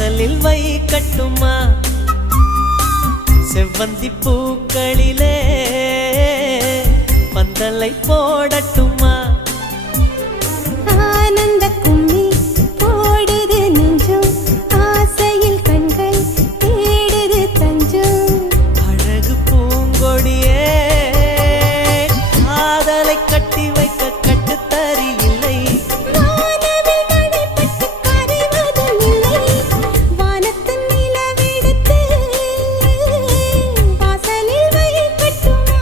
வாசலில் வைக்கட்டுமா செவ்வந்தி பூக்களிலே பந்தலை போடட்டுமா ஆனந்த கும்மி போடுது நெஞ்சம் ஆசையில் கண்கள் தேடுது தஞ்சம் அழகு பூங்கொடியே காதலை கட்டி வைக்க கட்டுத்தறி இல்லை வானவில் மழைப்பட்டு கரைவதும் இல்லை வானத்தின் நிலவெடுத்து வாசலில் வைக்கட்டுமா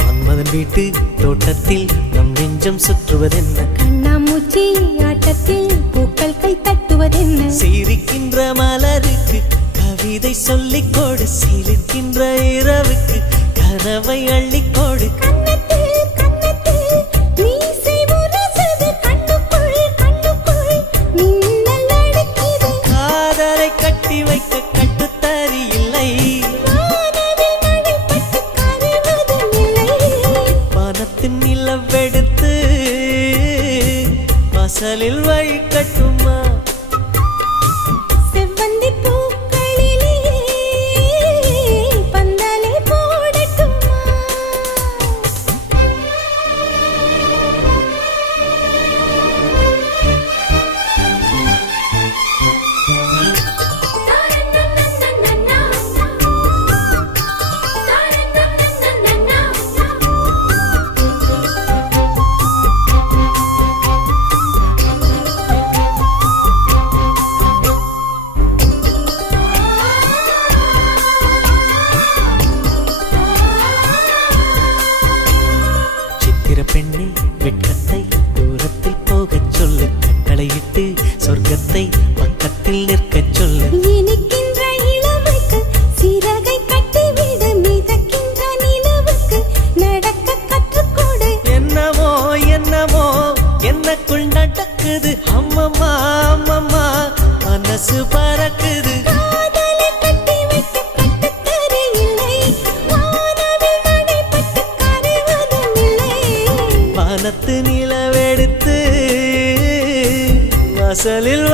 மன்மதன் வீட்டு தோட்டத்தில் நம் நெஞ்சம் சுற்றுவதென்ன கண்ணாமூச்சி ஆட்டத்தில் பூக்கள் கை தட்டுவதென்ன சிரிக்கின்ற மலருக்கு கவிதை சொல்லிக் கொடு சிரிக்கின்ற இரவுக்கு கனவை அள்ளிக்கொடு கண்ணத்தில் கண்ணத்தில் மீசை முரசுது கண்ணுக்குள் கண்ணுக்குள் மின்னல் அடிக்குது காதலை கட்டி வைக்க கட்டுத்தறி இல்லை வானவில் மழைப்பட்டு கரைவதும் இல்லை வானத்தின் நிலவெடுத்து வாசலில் வைக்கட்டுமா செவ்வந்தி பூக்களிலே பந்தலை போடட்டுமா சித்திர பெண்ணே வெட்கத்தை தூரத்தில் போகச் சொல்லு கட்டளையிட்டு சொர்க்கத்தை பக்கத்தில் நிற்கச் சொல்லு இனிக்கின்ற இளமைக்கு சிறகை கட்டிவிடு மிதக்கின்ற நிலவுக்கு நடக்க கற்றுக்கொடு என்னமோ என்னமோ என்னக்குள் நடக்குது அம்மம்மா அம்மம்மா மனசு பறக்குது காதலை கட்டி வைக்க கட்டுத்தறி இல்லை வானவில் மழைப்பட்டு கரைவதும் இல்லை வானத்து நிலவெடுத்து வாசலில்